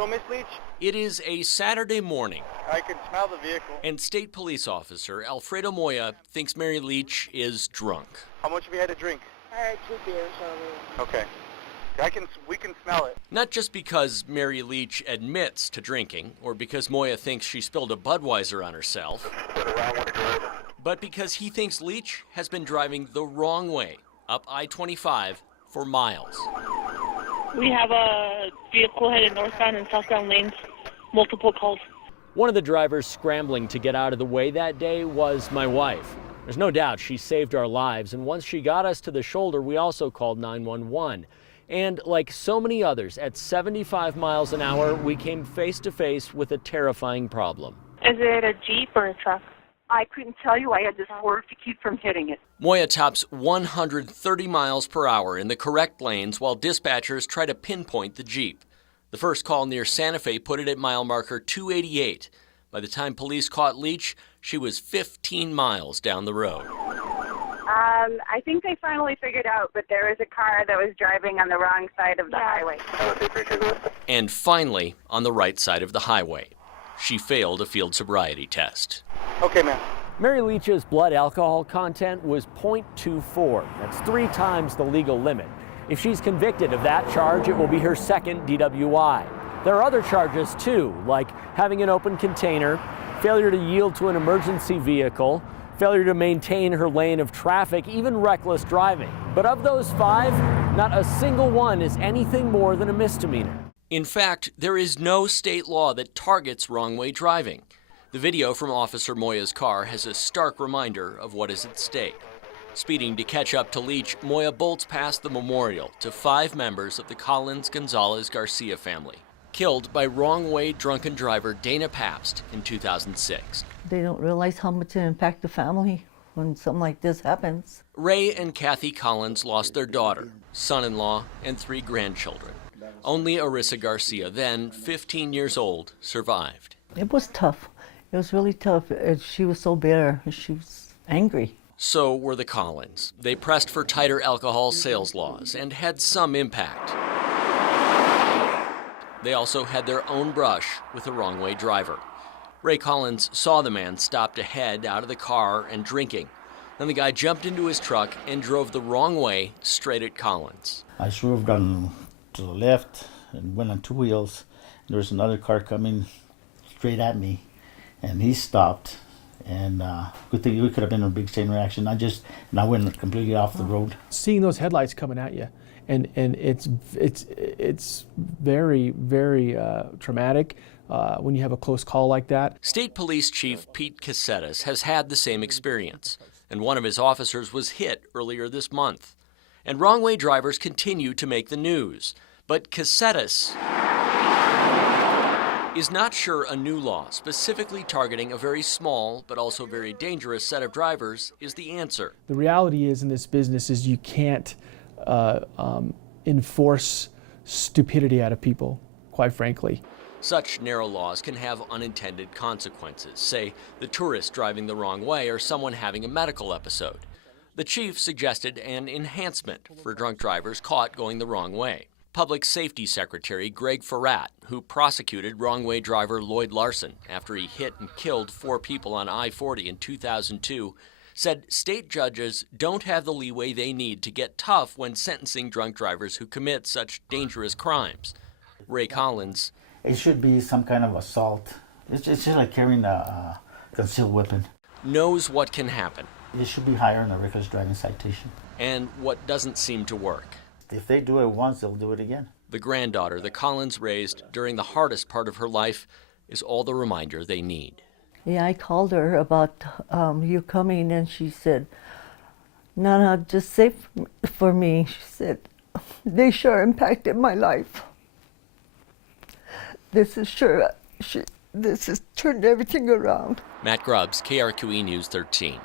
So, Miss Leach? It is a Saturday morning. I can smell the vehicle. And State Police Officer Alfredo Moya thinks Mary Leach is drunk. How much have you had to drink? I had 2 beers already. Okay. We can smell it. Not just because Mary Leach admits to drinking, or because Moya thinks she spilled a Budweiser on herself, but because he thinks Leach has been driving the wrong way up I-25 for miles. We have a vehicle headed northbound and southbound lanes, multiple calls. One of the drivers scrambling to get out of the way that day was my wife. There's no doubt she saved our lives, and once she got us to the shoulder, we also called 911. And like so many others, at 75 miles an hour, we came face to face with a terrifying problem. Is it a Jeep or a truck? I couldn't tell you. I had to swerve to keep from hitting it. Moya tops 130 miles per hour in the correct lanes while dispatchers try to pinpoint the Jeep. The first call near Santa Fe put it at mile marker 288. By the time police caught Leach, she was 15 miles down the road. I think they finally figured out, but there was a car that was driving on the wrong side of the highway. And finally, on the right side of the highway. She failed a field sobriety test. Okay, ma'am. Mary Leach's blood alcohol content was 0.24. That's 3 times the legal limit. If she's convicted of that charge, it will be her second DWI. There are other charges too, like having an open container, failure to yield to an emergency vehicle, failure to maintain her lane of traffic, even reckless driving. But of those 5, not a single one is anything more than a misdemeanor. In fact, there is no state law that targets wrong-way driving. The video from Officer Moya's car has a stark reminder of what is at stake. Speeding to catch up to Leach, Moya bolts past the memorial to 5 members of the Collins-Gonzalez-Garcia family, killed by wrong-way drunken driver Dana Pabst in 2006. They don't realize how much it impacts the family when something like this happens. Ray and Kathy Collins lost their daughter, son-in-law, and 3 grandchildren. Only Arissa Garcia, then 15 years old, survived. It was tough. It was really tough. She was so bitter. She was angry. So were the Collins. They pressed for tighter alcohol sales laws and had some impact. They also had their own brush with the wrong-way driver. Ray Collins saw the man stopped ahead out of the car and drinking. Then the guy jumped into his truck and drove the wrong way straight at Collins. I swerved on to the left and went on 2 wheels. There was another car coming straight at me, and he stopped. And good thing we could have been a big chain reaction. I went completely off the road. Seeing those headlights coming at you, and it's very, very traumatic when you have a close call like that. State Police Chief Pete Casetas has had the same experience, and one of his officers was hit earlier this month. And wrong-way drivers continue to make the news. But Casetas is not sure a new law specifically targeting a very small but also very dangerous set of drivers is the answer. The reality is in this business is you can't enforce stupidity out of people, quite frankly. Such narrow laws can have unintended consequences, say the tourist driving the wrong way or someone having a medical episode. The chief suggested an enhancement for drunk drivers caught going the wrong way. Public Safety Secretary Greg Ferrat, who prosecuted wrong-way driver Lloyd Larson after he hit and killed 4 people on I-40 in 2002, said state judges don't have the leeway they need to get tough when sentencing drunk drivers who commit such dangerous crimes. Ray Collins. It should be some kind of assault. It's just like carrying a concealed weapon. Knows what can happen. It should be higher than a reckless driving citation. And what doesn't seem to work. If they do it once, they'll do it again. The granddaughter the Collins raised during the hardest part of her life is all the reminder they need. Yeah, I called her about you coming, and she said, "No, just say for me." She said, "They sure impacted my life. This has turned everything around." Matt Grubbs, KRQE News 13.